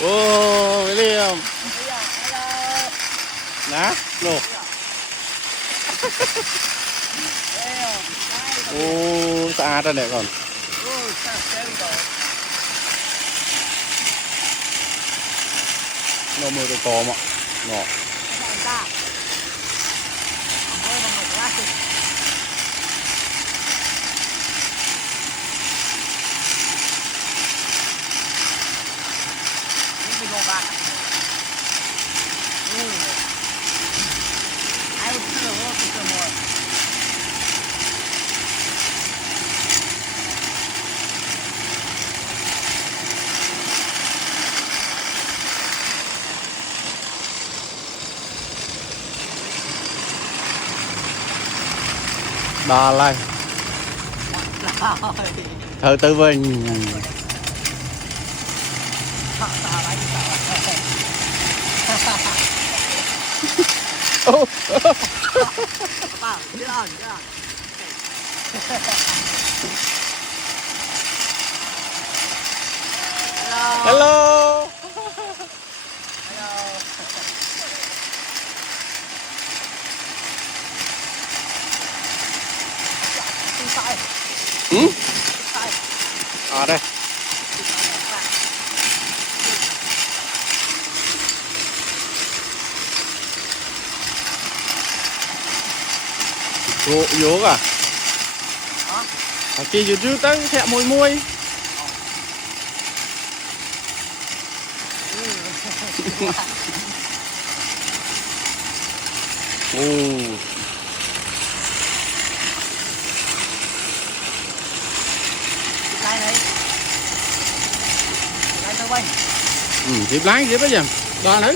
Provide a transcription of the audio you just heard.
Ô, William. Ná, lô. Ô, xa ra này còn. Nó mưa cái to mà. Nó. Đò lại. Thử tư vinh. Hello. Ừ? À đây. Vô à? Kia vô trước tới thẹ mùi mùi. Dịp lái dịp đó giờ. Đó nữa.